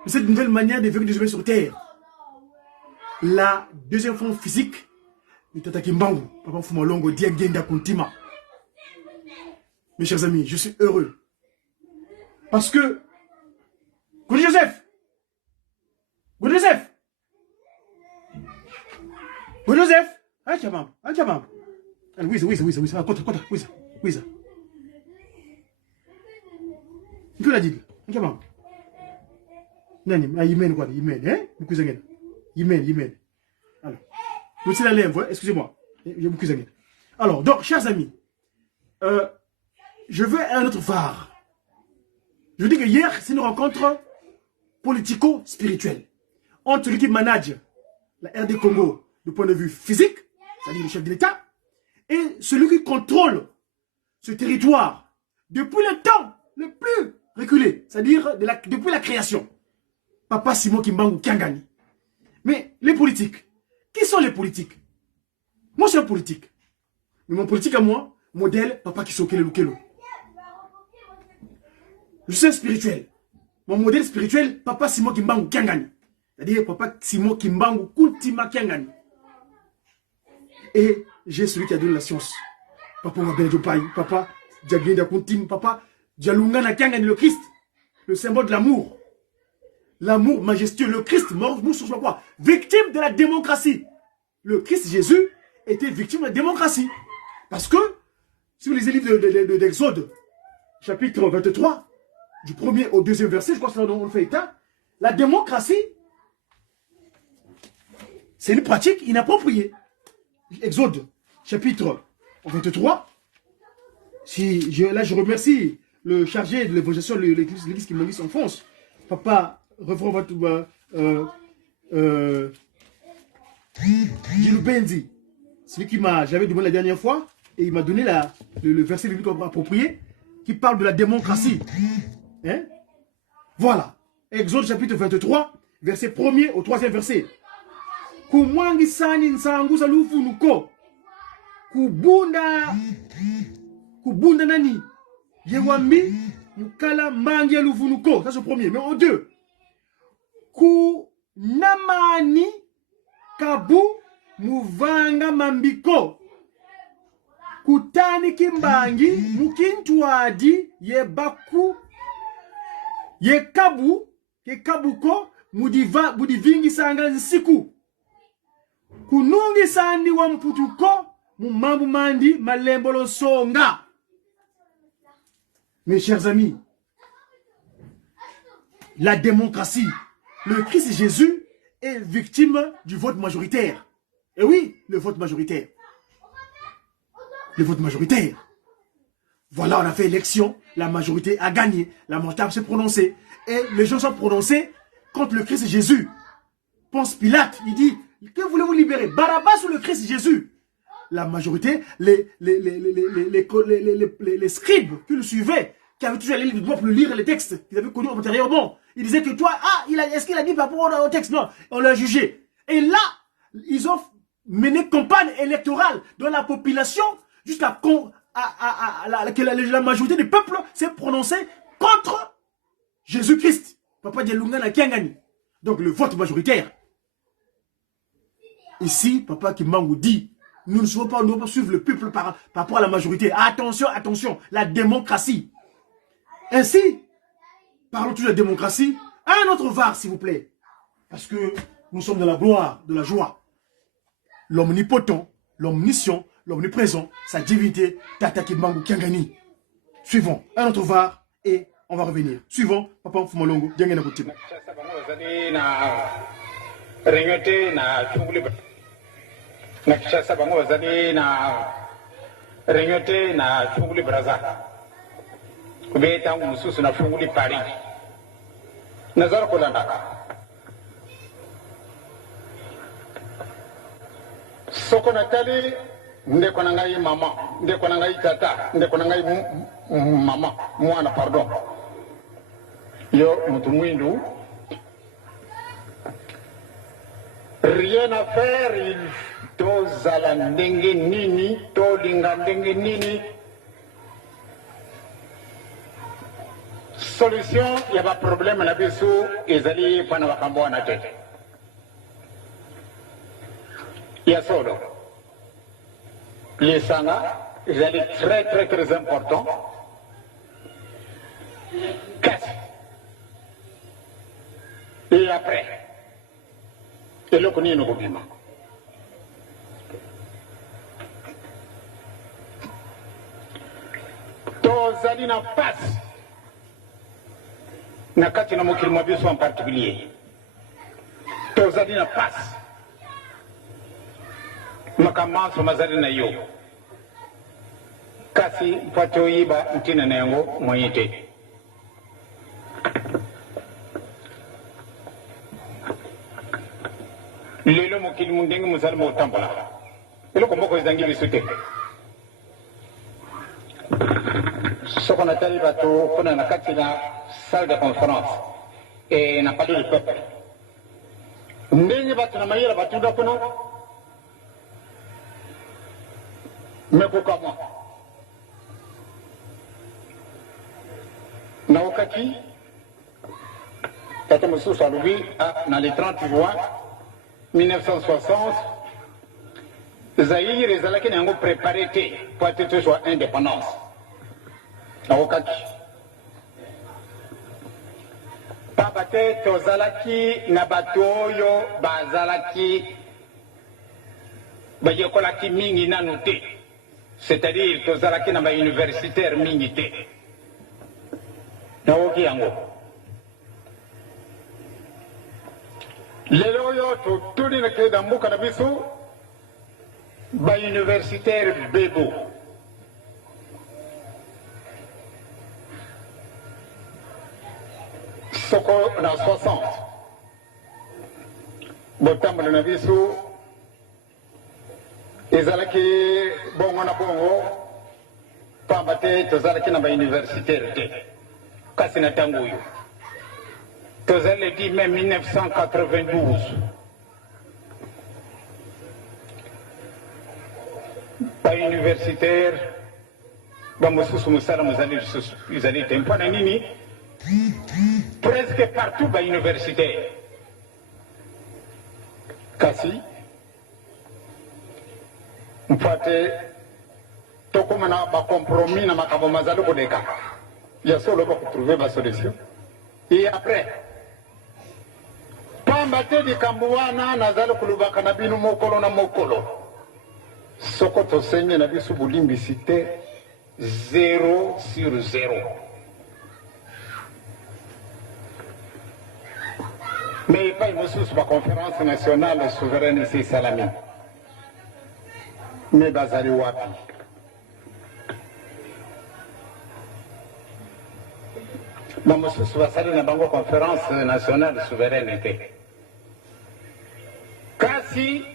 de cette nouvelle manière de vivre des humains sur Terre. La deuxième forme physique de Tata Kimbangu, Papa Fumalongo, Diagenda Kuntima. Mes chers amis, je suis heureux. Parce que, Goudi Joseph, Goudi Joseph, Goudi Joseph, un kabam. Oui, oui, ça. Tu l'as dit, un kabam. Nani, Yimen quoi, Yimen, hein? Yimen. Alors, vous la lèvre, excusez-moi. Alors, donc, chers amis, je veux un autre VAR. Je vous dis que hier, c'est une rencontre politico-spirituelle entre celui qui manage la RD Congo du point de vue physique, c'est-à-dire le chef de l'État, et celui qui contrôle ce territoire depuis le temps le plus reculé, c'est-à-dire depuis la création. Papa Simon Kimbangu Kiangani. Mais les politiques, qui sont les politiques? Moi, je suis un politique. Mais mon politique à moi, modèle, Papa Kisokele Lukelo. Je suis un spirituel. Mon modèle spirituel, Papa Simon Kimbangu Kiangani. C'est-à-dire Papa Simon Kimbangu Kuntima Kiangani. Et j'ai celui qui a donné la science. Papa Wabenjopai, Papa Diagenda Kuntim, Papa Dialungana Kangani, le Christ, le symbole de l'amour. L'amour majestueux, le Christ mort sur quoi? Victime de la démocratie. Le Christ Jésus était victime de la démocratie. Parce que, si vous lisez le livre d'Exode, chapitre 23, du 1er au 2e verset, je crois que c'est là où on fait état, la démocratie, c'est une pratique inappropriée. Exode, chapitre 23. Là, je remercie le chargé de l'évangélisation de l'église qui m'a mis en France. Papa, reprends votre... Gilou Benzi. Celui qui j'avais demandé la dernière fois, et il m'a donné le verset biblique approprié, qui parle de la démocratie. Hein? Voilà. Exode, chapitre 23, verset 1er au 3e verset. Kumwangi sani nsanguza lufunuko. Kubunda nani? Yewambi mukala mangi ya lufunuko. Ça c'est le premier. Mais en deux. Kunamani kabu muvanga mambiko. Kutani kimbangi mukintuadi yebaku yekabu kekabuko mudivingi sanga nsiku. Kunungi sandi wa mputuko mumambu mandi malembolo songa. Mes chers amis, la démocratie, le Christ Jésus est victime du vote majoritaire. Et oui, le vote majoritaire. Le vote majoritaire. Voilà, on a fait élection, la majorité a gagné, la majorité s'est prononcée. Et les gens sont prononcés contre le Christ Jésus. Ponce Pilate, il dit, que voulez-vous libérer? Barabbas ou le Christ Jésus? La majorité, les scribes qui le suivaient, qui avaient toujours allé pour lire les textes qu'ils avaient connus antérieurement, ils disaient que toi, est-ce qu'il a dit par rapport au texte? Non, on l'a jugé. Et là, ils ont mené campagne électorale dans la population jusqu'à que la majorité du peuple s'est prononcée contre Jésus-Christ. Papa Dialungana Kiangani. Donc le vote majoritaire. Ici, Papa Kimbangu dit, nous ne devons pas suivre le peuple par rapport à la majorité. Attention, attention, la démocratie. Ainsi, parlons toujours de la démocratie. Un autre var, s'il vous plaît. Parce que nous sommes dans la gloire, de la joie. L'omnipotent, l'omniscient, l'omniprésent, sa divinité, Tata Kimbangu Kiangani. Suivons, un autre var et on va revenir. Suivons, Papa Fumalongo, Diangana Koutima. Na Kinshasa bango bazali na réunion te na funguli Braza kube tangu mususu na funguli Paris nazara kolanda soko natali ndeko na ngai mama ndeko na ngai tata ndeko na ngai mama mwana pardon yo mutu mwindu rien à faire tozala ndenge nini tolinga ndenge nini solution ya ba problème na biso ezali pana bakambo wana te ya solo lesanga ezali très important kasi et après eloko nini kobima tozali na pasi na kati na mokili mwa biso en particulier tozali na pasi makamanso mazali na yo kasi mpate oyiba ntina na yango mwenye te lelo mokili mundenge mozali motambola eloko moko ezangi biso te soko natali bato kuna na kati na salle de conférence et na palais du peuple ndenge bato na mayela batunda kuna mekokamwa na wakati tata mosusu alobi na le 30 juin 1960 Zaïre et Zalaki n'ont préparé pour être toujours indépendance. Pabate Tozalaki Nabatoyo Bazalaki Bayekolaki Mingi Nanouté. C'est-à-dire Tozalaki Naba universitaire Mingité. Naoki Yango. Lelo yo tout le monde dans Mouka Nabisu. Ba universitaire Bebo. Soko na 60. Botambo na bisu. Ezalaki bongo na bongo. Pambate tozalaki na ba universitaire te. Kasi na tanguyo. Tozale dit même 1992. Pas universitaire, ils allaient presque partout pas universitaire. Kasi, on peut tokomana ba compromis na makabo mazalo kodeka. Il y a solo pour trouver ma solution. Et après, pambate di kambuana nazalo kulubaka na binu mokolo na mokolo. Sokoto Seigneur n'a vu sous limbicité 0 sur 0. Mais pas une sous la conférence nationale souveraine ici Salami. Mais Bazali Wapi. Ma monsieur Souvasali n'a pas une conférence nationale souveraineté. Kasi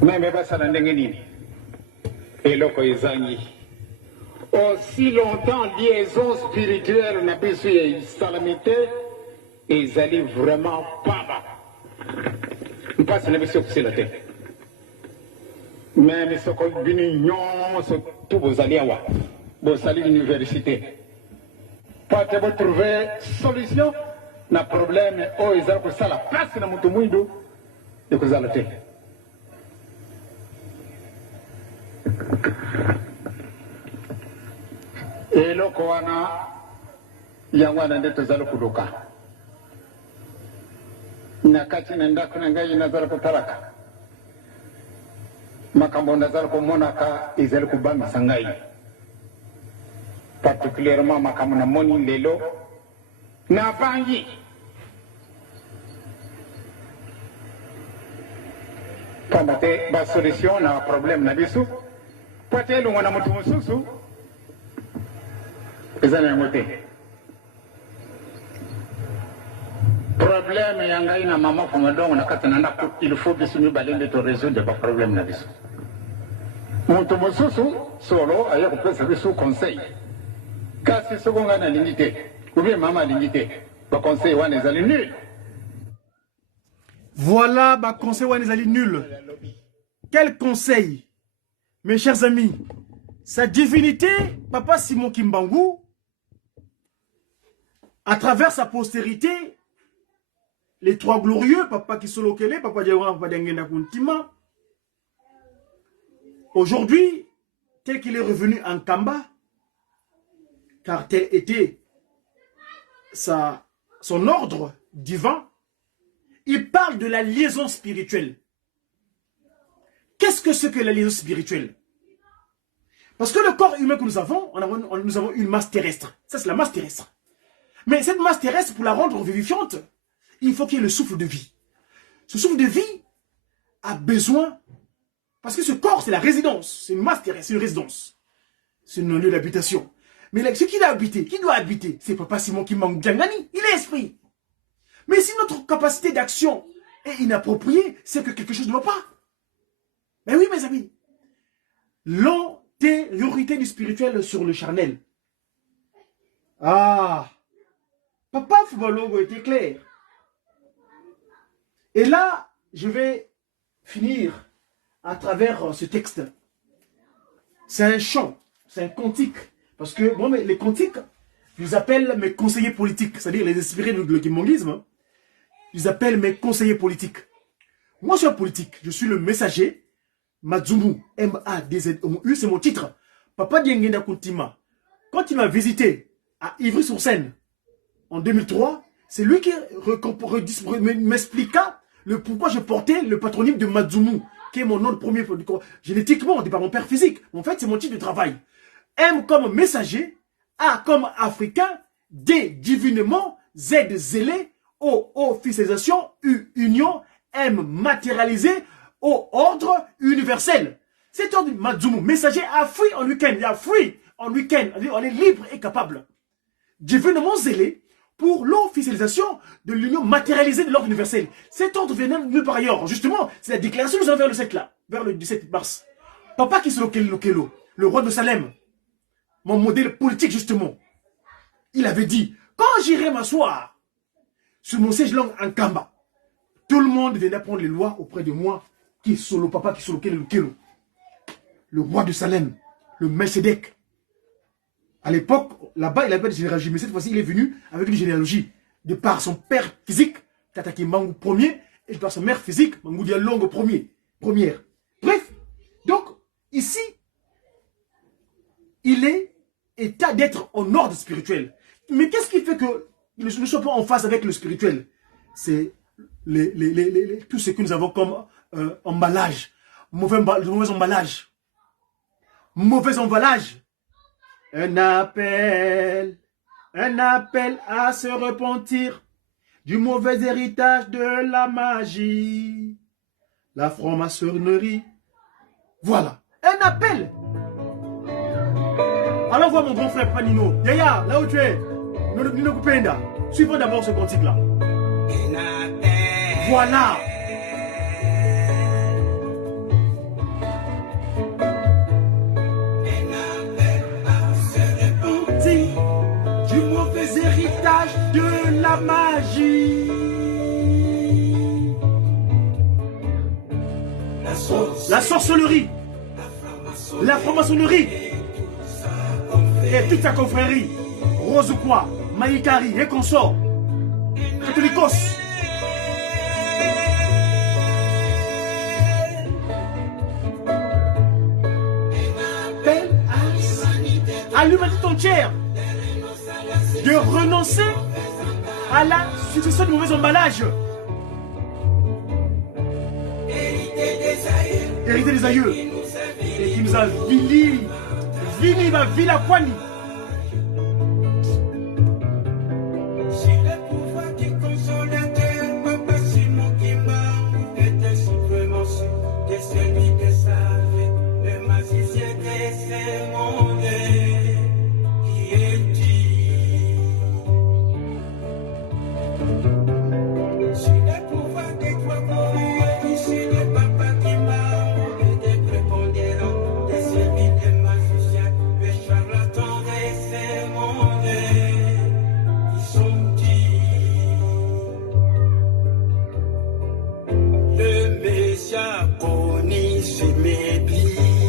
mais pas ça l'endengeni. Et loko izangi. Aussi longtemps liaison spirituelle n'a pas su salamité et ils allaient vraiment pas bas. On passe n'a pas su la tête. Mais mais ce qu'on vient non ce tout vos alliés wa. Vos alliés l'université. Pas que vous trouver solution na problème oh ils allaient pour ça la place na mutu mwindo de kuzalate. Et le Koana Yangwana de Tozalo Kuduka Nakati Nandakunanga Nazar Taraka Makambo Nazar Monaka Izel Kubami Sangai particulièrement Makamona Moni Lelo Napangi Pambate ba solution na problème na bisu Pote Lungona Mutumususu problème yangai na mama komodongo na katananda il faut bisumi balende to résoudre des problèmes na biso monto mosusu solo aya ko pesa biso conseil kasi sokonga na limité ou bien mama limité ba conseil wana ezali nul. Voilà ba conseil wana ezali nul. Quel conseil mes chers amis, sa divinité Papa Simon Kimbangu à travers sa postérité, les trois glorieux, Papa Kisolokele, Papa Diawara, Papa Dengenda Kuntima, aujourd'hui, tel qu'il est revenu en Kamba, car tel était son ordre divin, il parle de la liaison spirituelle. Qu'est-ce que c'est que la liaison spirituelle? Parce que le corps humain que nous avons une masse terrestre. Ça, c'est la masse terrestre. Mais cette masse terrestre, pour la rendre vivifiante, il faut qu'il y ait le souffle de vie. Ce souffle de vie a besoin, parce que ce corps, c'est la résidence. C'est une masse terrestre, c'est une résidence. C'est un lieu d'habitation. Mais ce qui doit habiter, c'est Papa Simon Kimbangu Diangani. Il est esprit. Mais si notre capacité d'action est inappropriée, c'est que quelque chose ne va pas. Mais oui, mes amis. L'antériorité du spirituel sur le charnel. Ah, Papa Fubalogo était clair. Et là, je vais finir à travers ce texte. C'est un chant, c'est un cantique. Parce que bon, mais les cantiques, je les appelle mes conseillers politiques, c'est-à-dire les inspirés du kimbanguisme. Je les appelle mes conseillers politiques. Moi, je suis un politique. Je suis le messager. Madzumu, M-A-D-Z-O-U, c'est mon titre. Papa Diengenda Kuntima, quand il m'a visité à Ivry-sur-Seine en 2003, c'est lui qui m'expliqua le pourquoi je portais le patronyme de Madzumu, qui est mon nom de premier. Génétiquement, on dit pas mon père physique. En fait, c'est mon titre de travail. M comme messager, A comme africain, D divinement, Z zélé, O officialisation, U union, M matérialisé, O ordre universel. Cet ordre Madzumu, messager à free en week-end. Il y a free en week-end. On est libre et capable. Divinement zélé pour l'officialisation de l'union matérialisée de l'ordre universel. Cet ordre venait nulle part ailleurs. Justement, c'est la déclaration que nous avons vers le 7 là, vers le 17 mars. Papa qui se lokelo, le roi de Salem, mon modèle politique justement, il avait dit, quand j'irai m'asseoir sur mon siège long en Kamba, tout le monde venait prendre les lois auprès de moi, qui solo papa, qui solo kelo, le roi de Salem, le Melchizedek. À l'époque, là-bas, il avait pas de généalogie, mais cette fois-ci, il est venu avec une généalogie. De par son père physique, Tataki Mangou Ier, et de par sa mère physique, Mangou Dialongo première. Bref, donc, ici, il est état d'être en ordre spirituel. Mais qu'est-ce qui fait que nous ne sommes pas en phase avec le spirituel? C'est tout ce que nous avons comme emballage. Mauvais emballage. Mauvais emballage. Un appel à se repentir du mauvais héritage de la magie, la franc-maçonnerie. Voilà, un appel. Alors voir mon grand frère Panino. Yaya, là où tu es, Nino Kupenda. Suivons d'abord ce cantique-là. Voilà. Du mauvais héritage de la magie. La sorcellerie. La franc-maçonnerie. Et toute sa confrérie. Rose quoi, Maïkari et consorts. Catholicos. À l'humanité entière de renoncer à la succession de mauvais emballage. Hérité des aïeux. Et qui nous a vili ma ville à Kwani.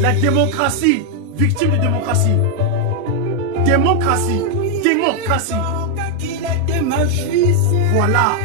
La démocratie, victime de démocratie. Démocratie. Voilà.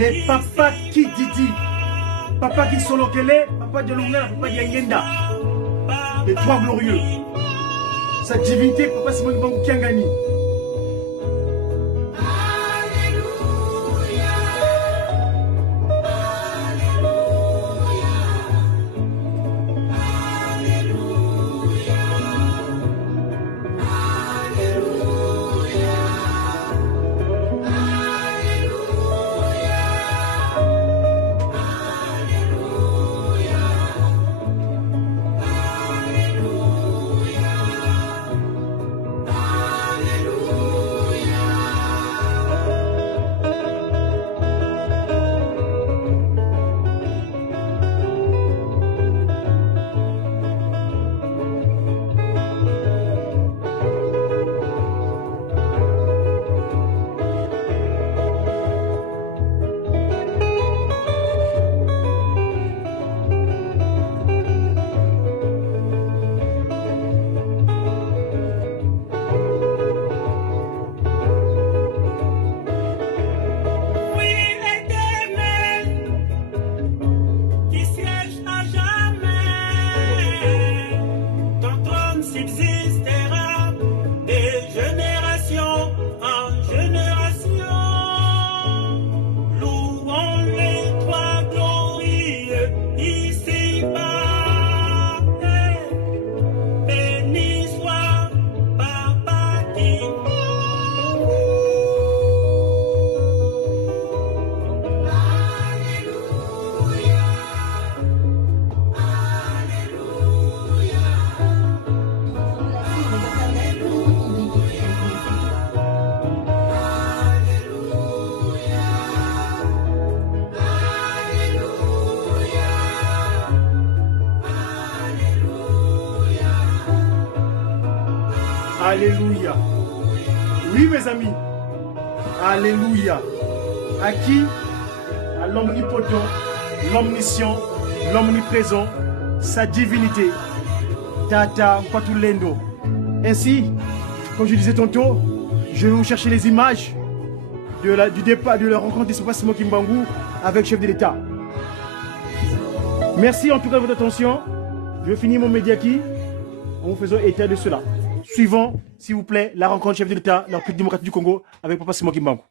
les papas qui Didi, papa qui Solokele, papa de Lunga, papa de Yangenda, les trois glorieux. Sa divinité, papa Simon Kimbangu Kiangani. Alléluia. Oui, mes amis. Alléluia. À qui? À l'omnipotent, l'omniscient, l'omniprésent, sa divinité. Tata Kwatulendo. Ainsi, comme je disais tantôt, je vais vous chercher les images du départ de la rencontre de Papa Simon Kimbangu avec le chef de l'État. Merci en tout cas de votre attention. Je vais finir mon médiaki en vous faisant état de cela. Suivons, s'il vous plaît, la rencontre chef de l'État, la République démocratique du Congo, avec Papa Simon Kimbangu.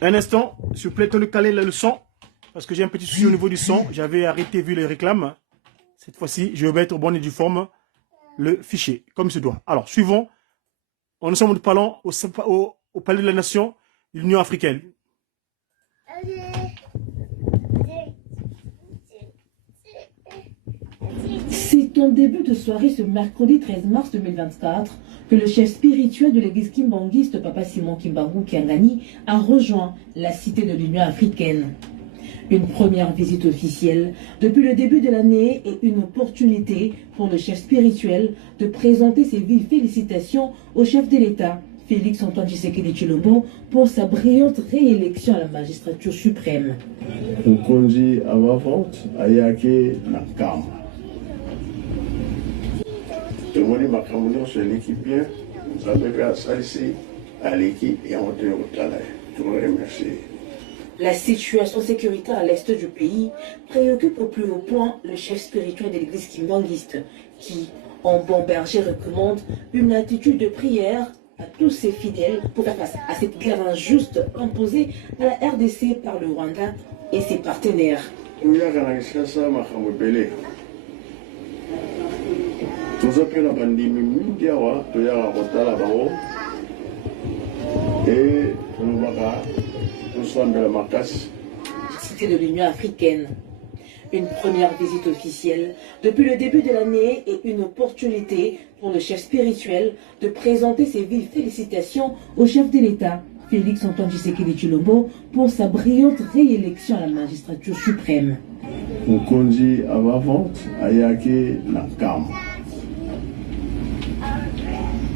Un instant, s'il vous plaît, le caler le son, parce que j'ai un petit souci au niveau du son. J'avais arrêté vu les réclames. Cette fois-ci, je vais mettre au bon et due forme le fichier, comme il se doit. Alors, suivons. Nous sommes parlant au Palais de la Nation de l'Union africaine. C'est en début de soirée ce mercredi 13 mars 2024 que le chef spirituel de l'église kimbanguiste, Papa Simon Kimbangu Kiangani, a rejoint la cité de l'Union africaine. Une première visite officielle depuis le début de l'année et une opportunité pour le chef spirituel de présenter ses vives félicitations au chef de l'État, Félix Antoine Tshisekedi Tshilombo, pour sa brillante réélection à la magistrature suprême. Mukonzi avavante ayake nakam. Tomoni makamuni sur l'équipe bien, nous avons salissé à l'équipe et on te retrouve. Je vous remercie. La situation sécuritaire à l'est du pays préoccupe au plus haut point le chef spirituel de l'église kimbanguiste qui, en bon berger, recommande une attitude de prière à tous ses fidèles pour faire face à cette guerre injuste imposée à la RDC par le Rwanda et ses partenaires. Nous appelons la pandémie mondiale, et nous sommes de la Marcasse. Cité de l'Union africaine. Une première visite officielle depuis le début de l'année et une opportunité pour le chef spirituel de présenter ses vives félicitations au chef de l'État, Félix Antoine Tshisekedi Tshilombo, pour sa brillante réélection à la magistrature suprême. Mukonzi avavante ayake nakam.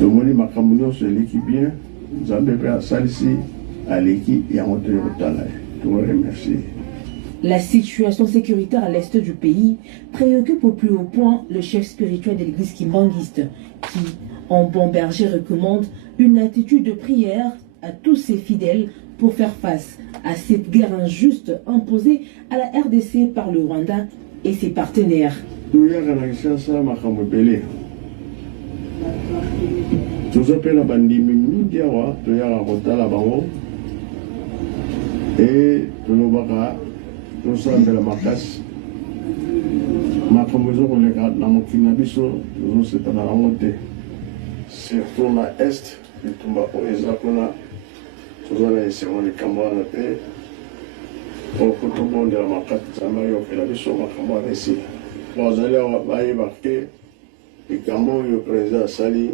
Tomoni makamuni sur l'équipe bien, nous avons salissé Aleki et Antonio Talay. Je vous remercie. La situation sécuritaire à l'est du pays préoccupe au plus haut point le chef spirituel de l'église kimbanguiste qui, en bon berger, recommande une attitude de prière à tous ses fidèles pour faire face à cette guerre injuste imposée à la RDC par le Rwanda et ses partenaires. Nous appelons bandimi mingi awa toyaka kotala bango e tolobaka tosambela makasi makambo ezokoleka na mokili na biso tozosetana yango te surtout na este bitumba oyo eza kuna toza na esengo likambo wana te po tobondela makasi nzambe ayokela biso makambo wana esila bazali awa bayeba ke likambo oyo président asali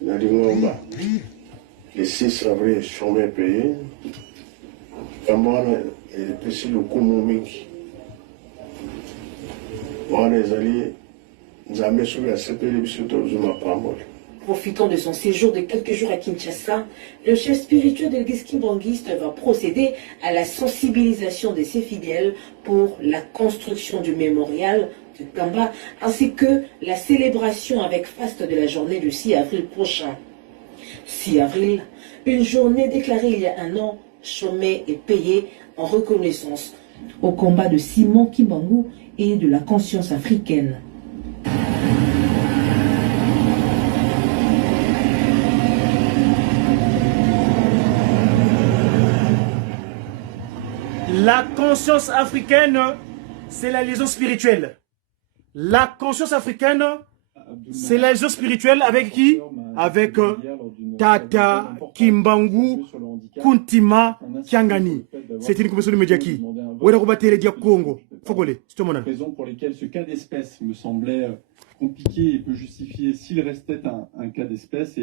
na Lingomba le 6 avril chemin payé likambo wana epesi lokumu mingi wana ezali nzambe soki asepeli biso tozuma pamboli. Profitant de son séjour de quelques jours à Kinshasa, le chef spirituel de l'église kimbanguiste va procéder à la sensibilisation de ses fidèles pour la construction du mémorial de Kamba ainsi que la célébration avec faste de la journée du 6 avril prochain. 6 avril, une journée déclarée il y a un an, chômée et payée en reconnaissance au combat de Simon Kimbangu et de la conscience africaine. La conscience africaine, c'est la liaison spirituelle. La conscience africaine, c'est la liaison spirituelle avec qui? Avec Tata Kimbangu Kuntima Kiangani. C'est une commission de Mediaki. Congo. Raison pour lesquelles ce cas d'espèce me semblait compliqué et peu justifié s'il restait un cas d'espèce.